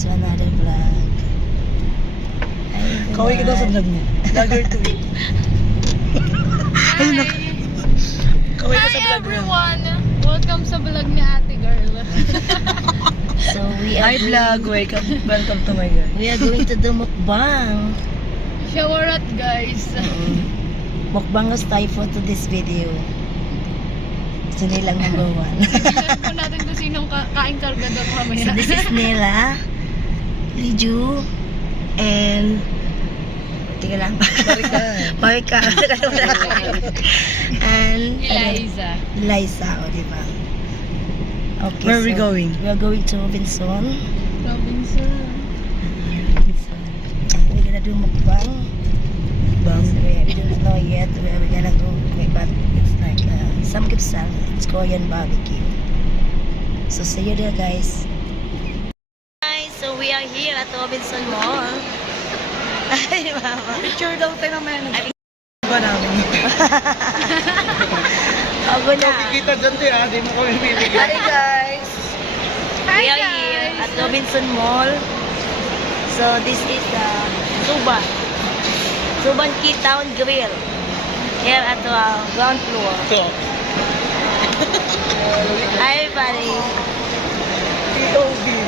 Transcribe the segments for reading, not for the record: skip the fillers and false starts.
to another vlog. Kaway ka daw sa vlog niya. Vlogger to it. Ayun na. Kaway ka sa Hi vlog niya. everyone! Welcome sa vlog ni ate girl. So we are Hi vlog, welcome to my girl. We are going to do mukbang. Shawarat guys. Mukbang tayo for to this video. Sinilang number 1. Tignan po natin kung sinong kain kargador mamaya. So this is Nela, Liju, and tingnan lang. Marika. And Eliza. Liza, o diba? Okay, Where are we going? We are going to Robinson. Robinson. We're gonna do mukbang. Bang. So we don't know yet where we're gonna go, but it's like samgyeopsal. It's Korean barbecue. So see you there, guys. Guys, so we are here at Robinson Mall. Ay, mama. Picture daw tayo naman. Ba namin? Ako na. Kikita dyan tayo ha, di mo kami bibigyan. Hi, guys. Hi, We are guys. here at Robinson Mall. So this is the Suban Key Town Grill. Here at the ground floor. So, Hi, everybody. Tito Bin.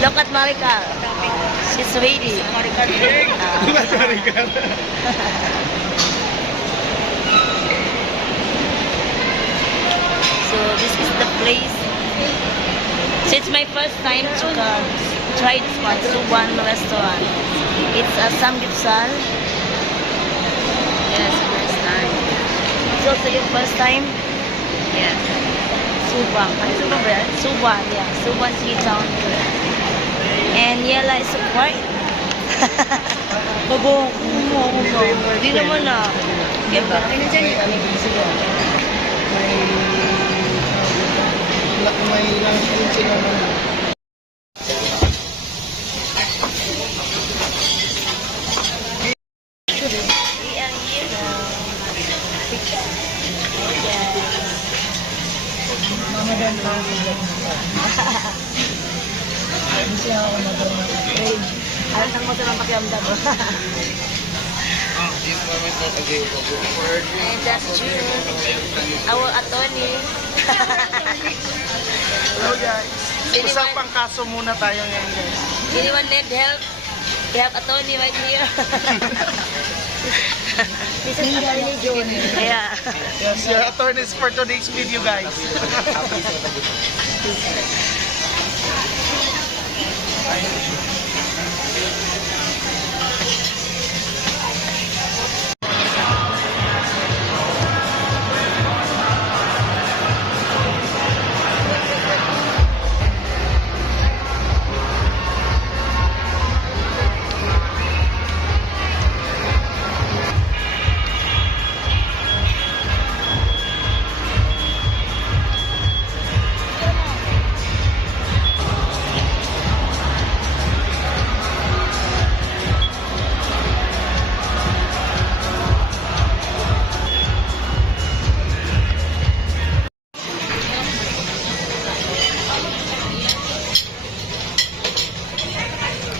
Look at Marika. She's ready. Maricar King. Maricar. So this is the place. So it's my first time to try this one, Suban restaurant. It's a samgyeopsal. Yes, first time. It's also your first time. Yes. Suban. Ano Suban ba yan? Suban, yeah. Suban Key Town. And Yela is so quiet. Babo, Hindi naman na. Kaya ba? May lang sila naman. We are here now. Mama Dan lang sa vlog nito. Hindi siya ako nagawin. Alam nang mo sa pakiramdam. And that's true. Our attorney. Hello guys. Usapang kaso muna tayo ngayon guys. Anyone need help? We have attorney right here. This is attorney John. Yeah. Yes, your attorneys for today's video guys.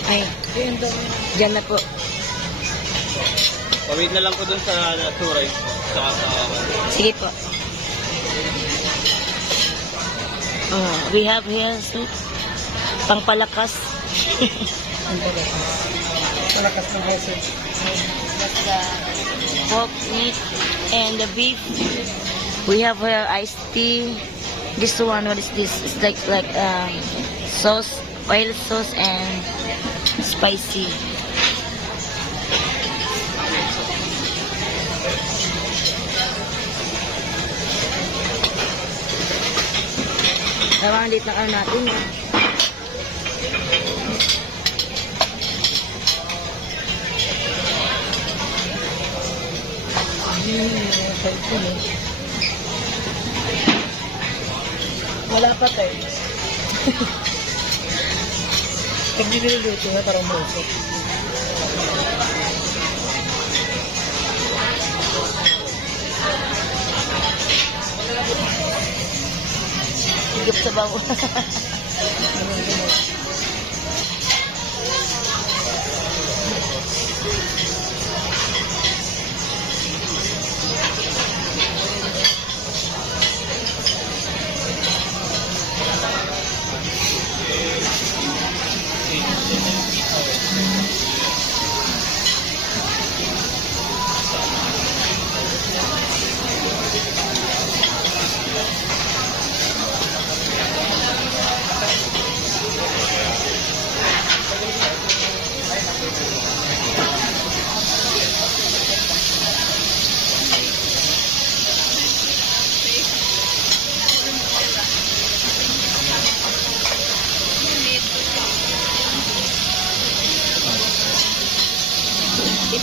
Ay, dyan na po. Pawid na lang po dun sa Turay. Saka sa... Sige po. We have here soup. Pangpalakas. Malakas ng boses. That's the pork meat and the beef. We have here iced tea. This one, what is this? It's like sauce, oil sauce and spicy. Parang late na natin. Wala pa tayo. Pag niluluto na parang musok. Higop sa bawo.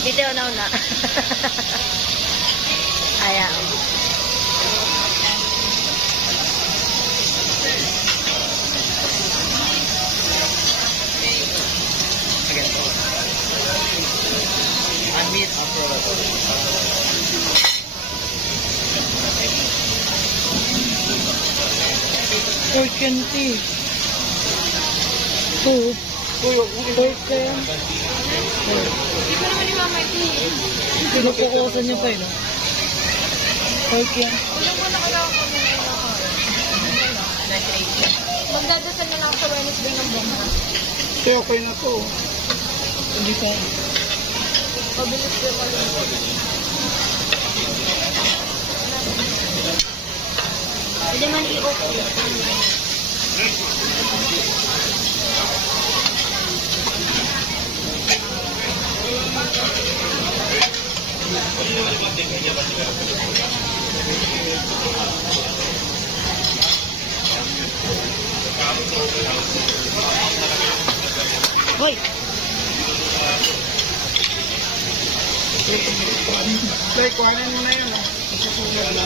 Bitiw na una. Ayan. Meat after Pork and beef. Pork. Pork ka yan. Hindi pa naman ni Mama ito. Pinupukusan niyo pa yun. Pork yan. Magdadasal na lang ako sa Wednesday ng buka. Okay, okay na to. Hindi pa. Pabilis ko pa rin. Pwede man i-open. Hoy! Like, kuhanin mo na yun. Isusunod na.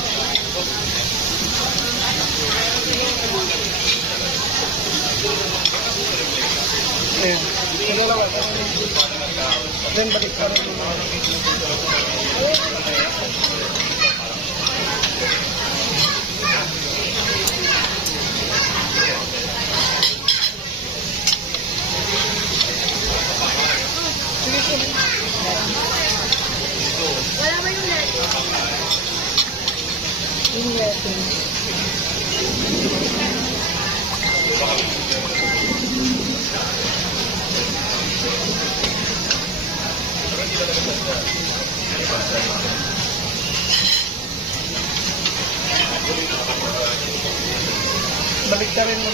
Ayan. Then, balik ka rin mo. Wala ba yung net? Yung letting. Balik ka rin mo.